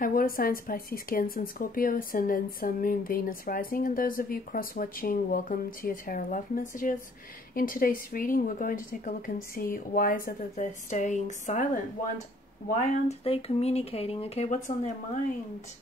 Hi water signs, Pisces, Cancer and Scorpio, Ascendant, Sun, Moon, Venus, Rising, and those of you cross-watching, welcome to your Tarot Love Messages. In today's reading, we're going to take a look and see why is it that they're staying silent? Why aren't they communicating? Okay, what's on their mind?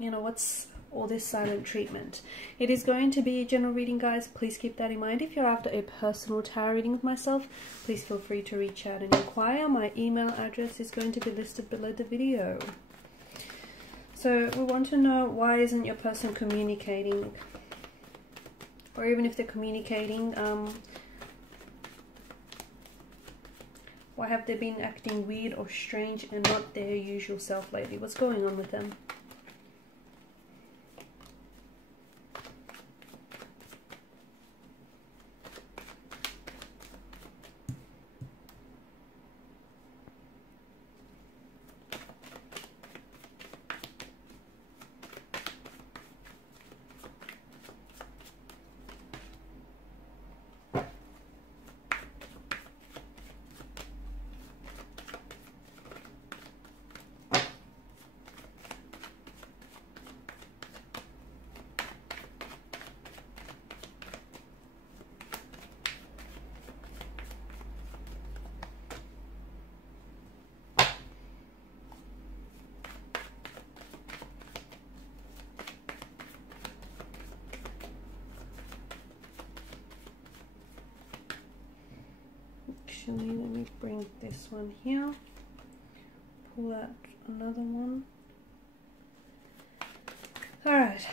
You know, what's all this silent treatment? It is going to be a general reading, guys. Please keep that in mind. If you're after a personal tarot reading with myself, please feel free to reach out and inquire. My email address is going to be listed below the video. So we want to know, why isn't your person communicating? Or even if they're communicating, why have they been acting weird or strange and not their usual self lately? What's going on with them? Actually, let me bring this one here, pull out another one. Alright,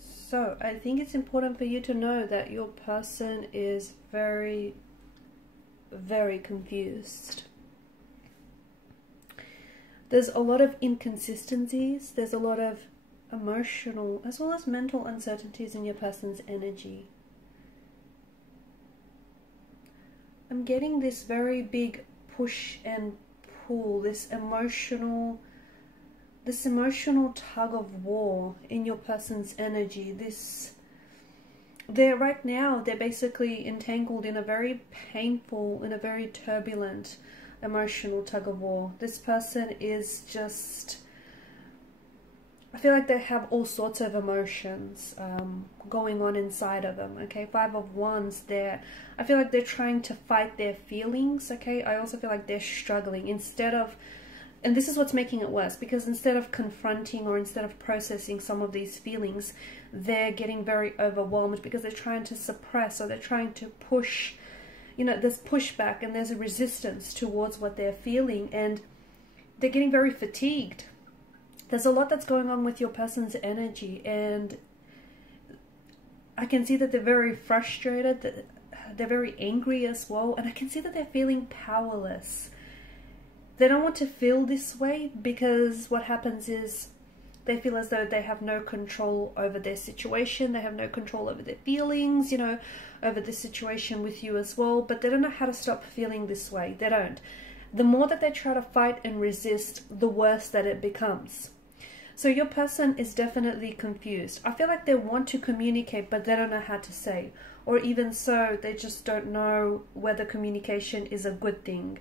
so I think it's important for you to know that your person is very, very confused. There's a lot of inconsistencies, there's a lot of emotional as well as mental uncertainties in your person's energy. I'm getting this very big push and pull, this emotional tug of war in your person's energy. Right now they're basically entangled in a very painful, in a very turbulent emotional tug of war. This person is just, I feel like they have all sorts of emotions going on inside of them, okay? Five of Wands, I feel like they're trying to fight their feelings, okay? I also feel like they're struggling instead of, and this is what's making it worse, because instead of confronting or instead of processing some of these feelings, they're getting very overwhelmed because they're trying to suppress, or they're trying to push, you know, there's pushback and there's a resistance towards what they're feeling, and they're getting very fatigued. There's a lot that's going on with your person's energy, and I can see that they're very frustrated, that they're very angry as well, and I can see that they're feeling powerless. They don't want to feel this way, because what happens is they feel as though they have no control over their situation, they have no control over their feelings, you know, over the situation with you as well, but they don't know how to stop feeling this way. They don't. The more that they try to fight and resist, the worse that it becomes. So your person is definitely confused. I feel like they want to communicate, but they don't know how to say. Or even so, they just don't know whether communication is a good thing.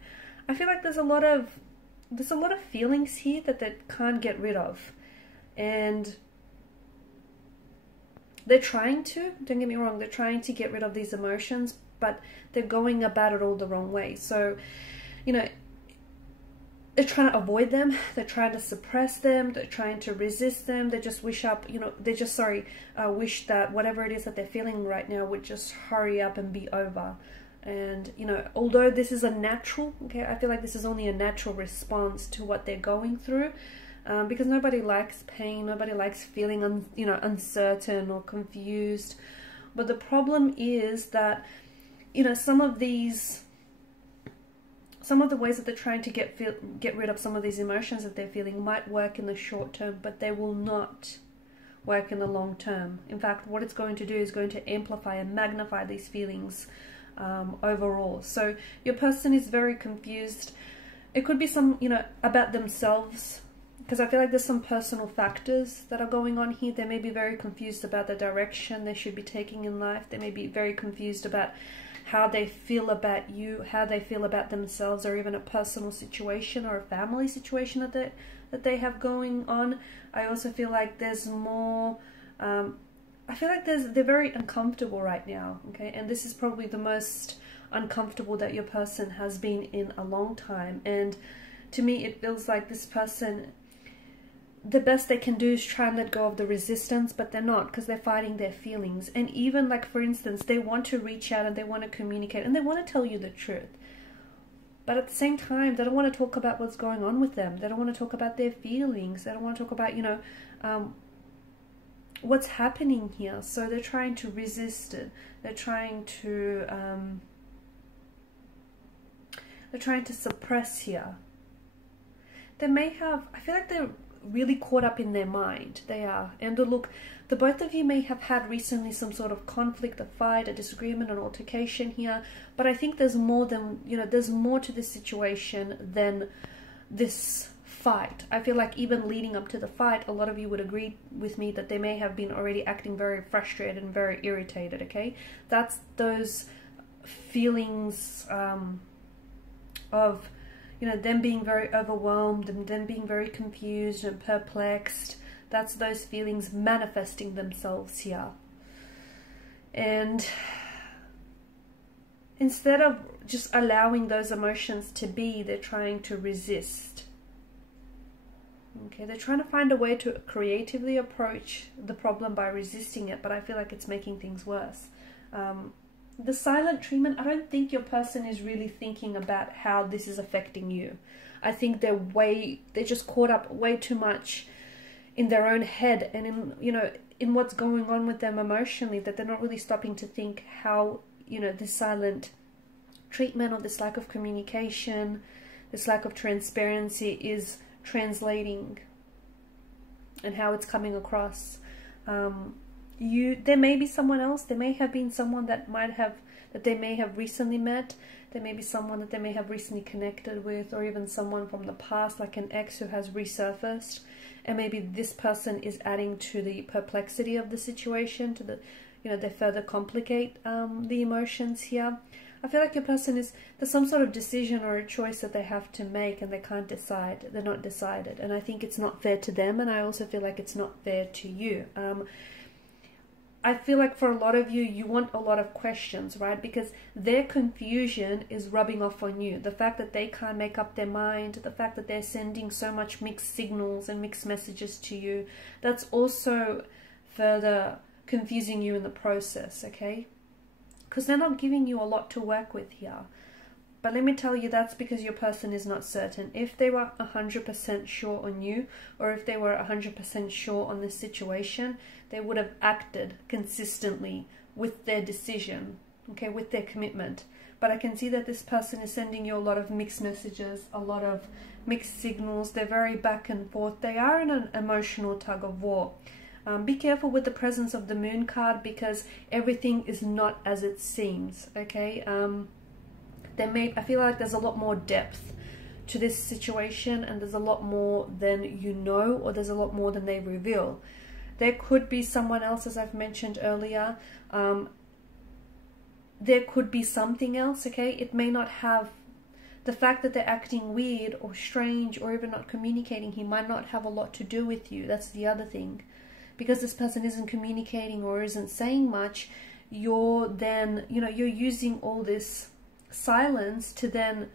I feel like there's a lot of feelings here that they can't get rid of. And they're trying to, don't get me wrong, they're trying to get rid of these emotions, but they're going about it all the wrong way. So, you know, they're trying to avoid them, they're trying to suppress them, they're trying to resist them, they just wish that whatever it is that they're feeling right now would just hurry up and be over. And, you know, although this is a natural, okay, I feel like this is only a natural response to what they're going through, because nobody likes pain, nobody likes feeling, uncertain or confused. But the problem is that, you know, some of the ways that they're trying to get rid of some of these emotions that they're feeling might work in the short term, but they will not work in the long term. In fact, what it's going to do is going to amplify and magnify these feelings overall. So your person is very confused. It could be some, you know, about themselves, because I feel like there's some personal factors that are going on here. They may be very confused about the direction they should be taking in life. They may be very confused about how they feel about you, how they feel about themselves, or even a personal situation or a family situation that they have going on. I also feel like there's more, I feel like they're very uncomfortable right now, okay? And this is probably the most uncomfortable that your person has been in a long time. And to me, it feels like this person, the best they can do is try and let go of the resistance, but they're not, because they're fighting their feelings. And even like, for instance, they want to reach out and they want to communicate and they want to tell you the truth. But at the same time, they don't want to talk about what's going on with them. They don't want to talk about their feelings. They don't want to talk about, you know, what's happening here. So they're trying to resist it. They're trying to suppress here. They may have, I feel like they're really caught up in their mind. They are. And look, the both of you may have had recently some sort of conflict, a fight, a disagreement, an altercation here. But I think there's more than, you know, there's more to this situation than this fight. I feel like even leading up to the fight, a lot of you would agree with me that they may have been already acting very frustrated and very irritated, okay? That's those feelings of, you know, them being very overwhelmed and them being very confused and perplexed. That's those feelings manifesting themselves here. And instead of just allowing those emotions to be, they're trying to resist. Okay, they're trying to find a way to creatively approach the problem by resisting it, but I feel like it's making things worse. The silent treatment, I don't think your person is really thinking about how this is affecting you. I think they're just caught up way too much in their own head and in, you know, in what's going on with them emotionally, that they're not really stopping to think how, you know, this silent treatment or this lack of communication, this lack of transparency is translating and how it's coming across. There may be someone else. There may have been someone that they may have recently met. There may be someone that they may have recently connected with, or even someone from the past, like an ex who has resurfaced. And maybe this person is adding to the perplexity of the situation, to the, you know, they further complicate the emotions here. I feel like your person there's some sort of decision or a choice that they have to make and they can't decide. They're not decided. And I think it's not fair to them. And I also feel like it's not fair to you. I feel like for a lot of you, you want a lot of questions, right? Because their confusion is rubbing off on you. The fact that they can't make up their mind, the fact that they're sending so much mixed signals and mixed messages to you, that's also further confusing you in the process, okay? Because they're not giving you a lot to work with here. But let me tell you, that's because your person is not certain. If they were 100% sure on you, or if they were 100% sure on this situation, they would have acted consistently with their decision, okay, with their commitment. But I can see that this person is sending you a lot of mixed messages, a lot of mixed signals. They're very back and forth. They are in an emotional tug of war. Be careful with the presence of the Moon card, because everything is not as it seems, okay? I feel like there's a lot more depth to this situation, and there's a lot more than you know, or there's a lot more than they reveal. There could be someone else, as I've mentioned earlier. There could be something else, okay? It may not have, the fact that they're acting weird or strange or even not communicating, he might not have a lot to do with you. That's the other thing. Because this person isn't communicating or isn't saying much, you're then, you know, you're using all this silence to then,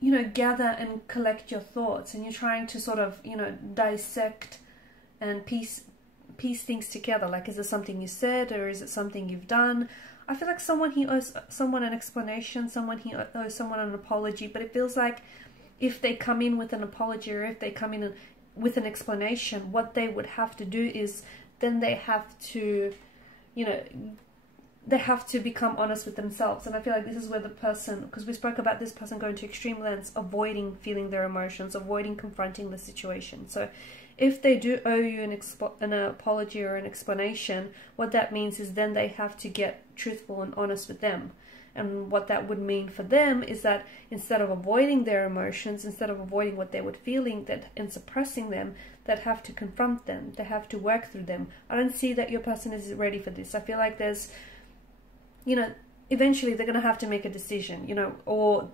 you know, gather and collect your thoughts, and you're trying to sort of, you know, dissect and piece things together. Like, is it something you said, or is it something you've done? I feel like someone, he owes someone an explanation, he owes someone an apology, but it feels like if they come in with an apology, or if they come in with an explanation, what they would have to do is then they have to, you know, they have to become honest with themselves. And I feel like this is where the person, because we spoke about this person going to extreme lengths, avoiding feeling their emotions, avoiding confronting the situation. So if they do owe you an apology or an explanation, what that means is then they have to get truthful and honest with them. And what that would mean for them is that instead of avoiding their emotions, instead of avoiding what they were feeling and suppressing them, they'd have to confront them. They have to work through them. I don't see that your person is ready for this. I feel like there's you know, eventually they're going to have to make a decision, you know, or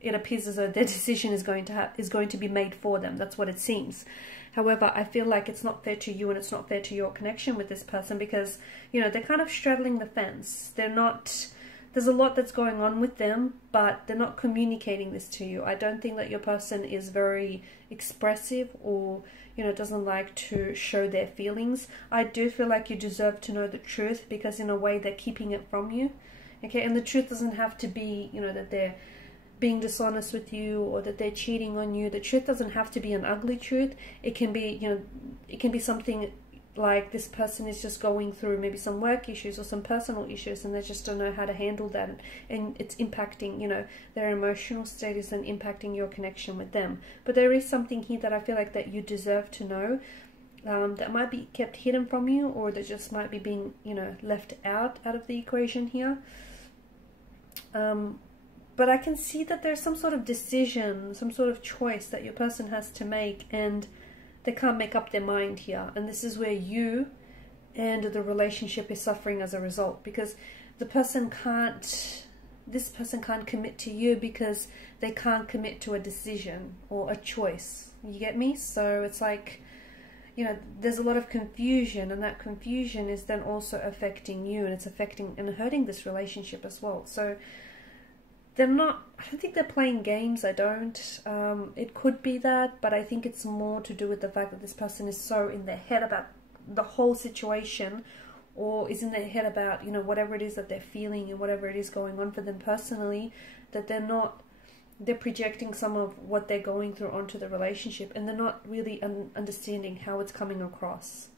it appears as though their decision is going to be made for them. That's what it seems. However, I feel like it's not fair to you, and it's not fair to your connection with this person, because, you know, they're kind of straddling the fence. They're not, there's a lot that's going on with them, but they're not communicating this to you. I don't think that your person is very expressive, or, you know, doesn't like to show their feelings. I do feel like you deserve to know the truth, because in a way they're keeping it from you. Okay, and the truth doesn't have to be, you know, that they're being dishonest with you, or that they're cheating on you. The truth doesn't have to be an ugly truth. It can be, you know, it can be something like this person is just going through maybe some work issues or some personal issues, and they just don't know how to handle that, and it's impacting, you know, their emotional status and impacting your connection with them. But there is something here that I feel like that you deserve to know, that might be kept hidden from you, or that just might be being, you know, left out of the equation here. But I can see that there's some sort of decision, some sort of choice that your person has to make, and they can't make up their mind here. And this is where you and the relationship is suffering as a result, because this person can't commit to you because they can't commit to a decision or a choice. You get me? So it's like, you know, there's a lot of confusion, and that confusion is then also affecting you, and it's affecting and hurting this relationship as well. So they're not, I don't think they're playing games, I don't. It could be that, but I think it's more to do with the fact that this person is so in their head about the whole situation, or is in their head about, you know, whatever it is that they're feeling and whatever it is going on for them personally, that they're projecting some of what they're going through onto the relationship, and they're not really understanding how it's coming across.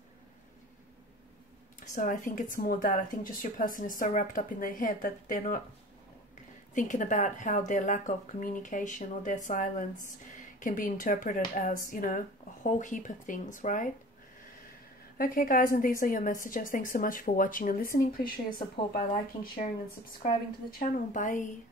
So I think it's more that. I think just your person is so wrapped up in their head that they're not thinking about how their lack of communication or their silence can be interpreted as, you know, a whole heap of things, right? Okay guys, and these are your messages. Thanks so much for watching and listening. Please show your support by liking, sharing and subscribing to the channel. Bye.